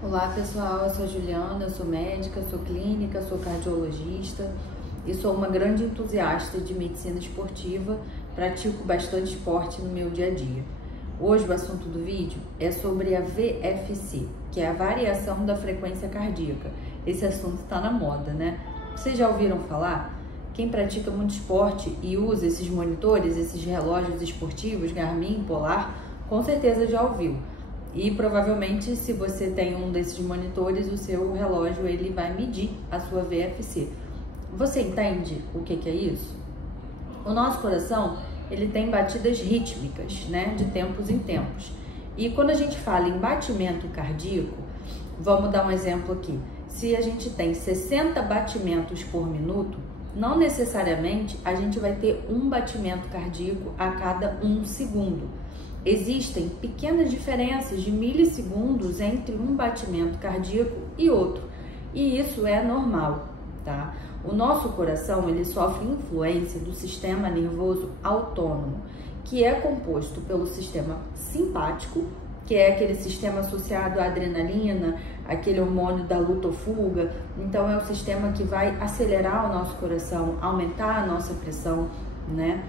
Olá pessoal, eu sou a Juliana, eu sou médica, sou clínica, sou cardiologista e sou uma grande entusiasta de medicina esportiva, pratico bastante esporte no meu dia a dia. Hoje o assunto do vídeo é sobre a VFC, que é a variação da frequência cardíaca. Esse assunto está na moda, né? Vocês já ouviram falar? Quem pratica muito esporte e usa esses monitores, esses relógios esportivos, Garmin, Polar, com certeza já ouviu. E provavelmente, se você tem um desses monitores, o seu relógio ele vai medir a sua VFC. Você entende o que é isso? O nosso coração ele tem batidas rítmicas, né, de tempos em tempos. E quando a gente fala em batimento cardíaco, vamos dar um exemplo aqui. Se a gente tem 60 batimentos por minuto, não necessariamente a gente vai ter um batimento cardíaco a cada 1 segundo. Existem pequenas diferenças de milissegundos entre um batimento cardíaco e outro, e isso é normal, tá? O nosso coração ele sofre influência do sistema nervoso autônomo, que é composto pelo sistema simpático, que é aquele sistema associado à adrenalina, aquele hormônio da luta ou fuga. Então é o sistema que vai acelerar o nosso coração, aumentar a nossa pressão, né?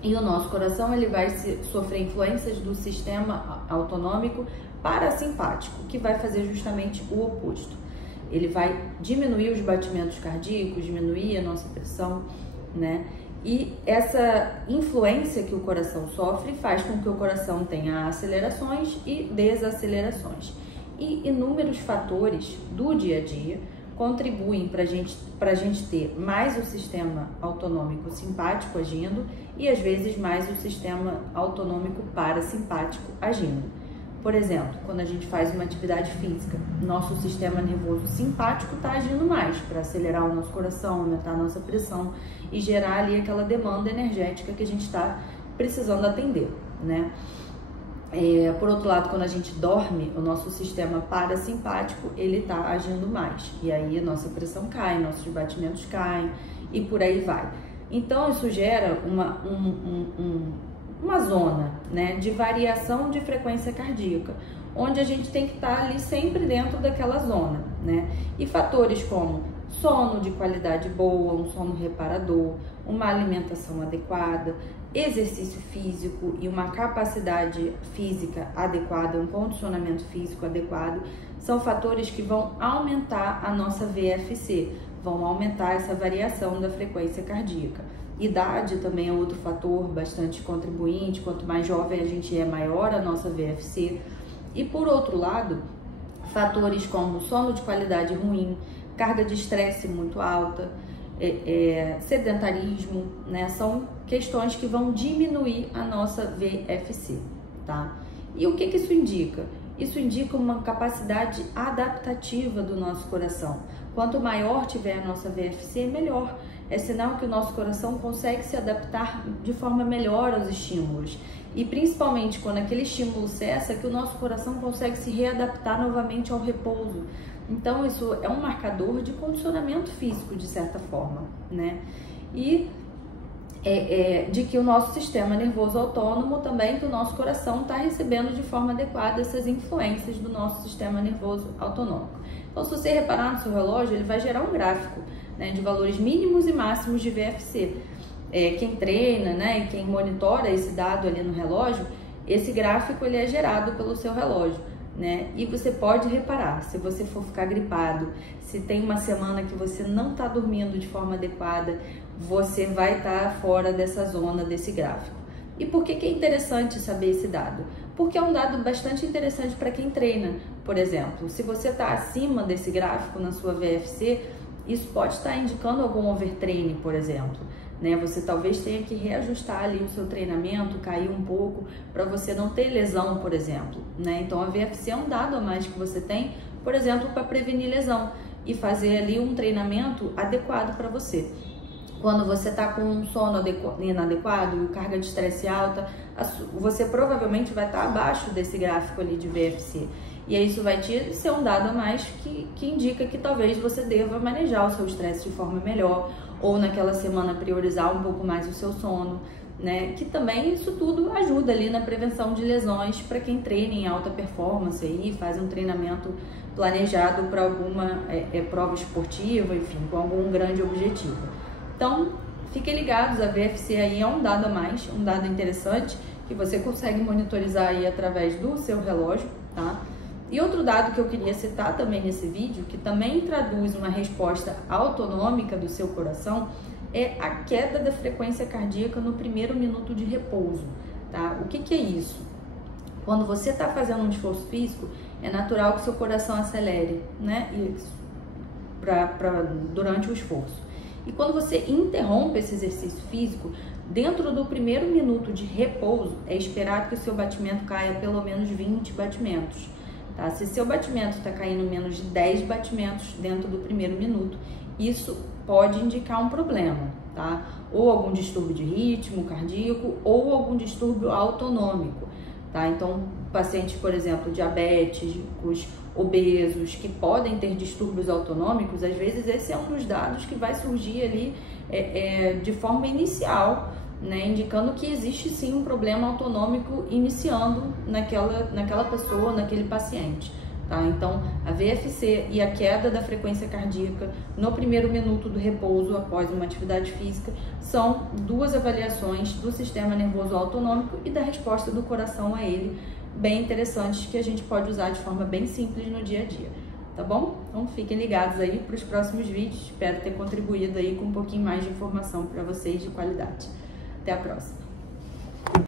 E o nosso coração ele vai sofrer influências do sistema autonômico parasimpático, que vai fazer justamente o oposto. Ele vai diminuir os batimentos cardíacos, diminuir a nossa pressão, né? E essa influência que o coração sofre faz com que o coração tenha acelerações e desacelerações. E inúmeros fatores do dia a dia contribuem para a gente ter mais o sistema autonômico simpático agindo e às vezes mais o sistema autonômico parasimpático agindo. Por exemplo, quando a gente faz uma atividade física, nosso sistema nervoso simpático está agindo mais para acelerar o nosso coração, aumentar a nossa pressão e gerar ali aquela demanda energética que a gente está precisando atender, né? Por outro lado, quando a gente dorme, o nosso sistema parasimpático ele está agindo mais e aí a nossa pressão cai, nossos batimentos caem e por aí vai. Então isso gera uma zona, né, de variação de frequência cardíaca, onde a gente tem que estar ali sempre dentro daquela zona, né? E fatores como sono de qualidade boa, um sono reparador, uma alimentação adequada, exercício físico e uma capacidade física adequada, um condicionamento físico adequado, são fatores que vão aumentar a nossa VFC, vão aumentar essa variação da frequência cardíaca. Idade também é outro fator bastante contribuinte, quanto mais jovem a gente é, maior a nossa VFC. E por outro lado, fatores como sono de qualidade ruim, carga de estresse muito alta, sedentarismo, né? São questões que vão diminuir a nossa VFC, tá? E o que isso indica? Isso indica uma capacidade adaptativa do nosso coração. Quanto maior tiver a nossa VFC, melhor. É sinal que o nosso coração consegue se adaptar de forma melhor aos estímulos. E principalmente quando aquele estímulo cessa, que o nosso coração consegue se readaptar novamente ao repouso. Então isso é um marcador de condicionamento físico, de certa forma, né? E de que o nosso sistema nervoso autônomo também, que o nosso coração está recebendo de forma adequada essas influências do nosso sistema nervoso autonômico. Então, se você reparar no seu relógio, ele vai gerar um gráfico, né, de valores mínimos e máximos de VFC. Quem treina, né, e quem monitora esse dado ali no relógio, esse gráfico ele é gerado pelo seu relógio, né? E você pode reparar, se você for ficar gripado, se tem uma semana que você não está dormindo de forma adequada, você vai estar fora dessa zona desse gráfico. E por que é interessante saber esse dado? Porque é um dado bastante interessante para quem treina. Por exemplo, se você está acima desse gráfico na sua VFC, isso pode estar indicando algum overtraining, por exemplo, né? Você talvez tenha que reajustar ali o seu treinamento, cair um pouco para você não ter lesão, por exemplo, né? Então a VFC é um dado a mais que você tem, por exemplo, para prevenir lesão e fazer ali um treinamento adequado para você. Quando você está com um sono inadequado e carga de estresse alta, você provavelmente vai estar abaixo desse gráfico ali de VFC. E aí isso vai ser um dado a mais que indica que talvez você deva manejar o seu estresse de forma melhor, ou naquela semana priorizar um pouco mais o seu sono, né? Que também isso tudo ajuda ali na prevenção de lesões para quem treina em alta performance aí, faz um treinamento planejado para alguma prova esportiva, enfim, com algum grande objetivo. Então, fiquem ligados, a VFC aí é um dado a mais, um dado interessante que você consegue monitorizar aí através do seu relógio, tá? E outro dado que eu queria citar também nesse vídeo, que também traduz uma resposta autonômica do seu coração, é a queda da frequência cardíaca no primeiro minuto de repouso, tá? O que é isso? Quando você está fazendo um esforço físico, é natural que seu coração acelere, né? Durante o esforço. E quando você interrompe esse exercício físico, dentro do primeiro minuto de repouso, é esperado que o seu batimento caia pelo menos 20 batimentos. Tá? Se seu batimento está caindo menos de 10 batimentos dentro do primeiro minuto, isso pode indicar um problema, tá? Ou algum distúrbio de ritmo cardíaco ou algum distúrbio autonômico, tá? Então, pacientes, por exemplo, diabéticos, obesos, que podem ter distúrbios autonômicos, às vezes esse é um dos dados que vai surgir ali de forma inicial, né, indicando que existe sim um problema autonômico iniciando naquela pessoa, naquele paciente. Tá? Então, a VFC e a queda da frequência cardíaca no primeiro minuto do repouso após uma atividade física são duas avaliações do sistema nervoso autonômico e da resposta do coração a ele, bem interessantes, que a gente pode usar de forma bem simples no dia a dia. Tá bom? Então fiquem ligados aí para os próximos vídeos. Espero ter contribuído aí com um pouquinho mais de informação para vocês de qualidade. Até a próxima!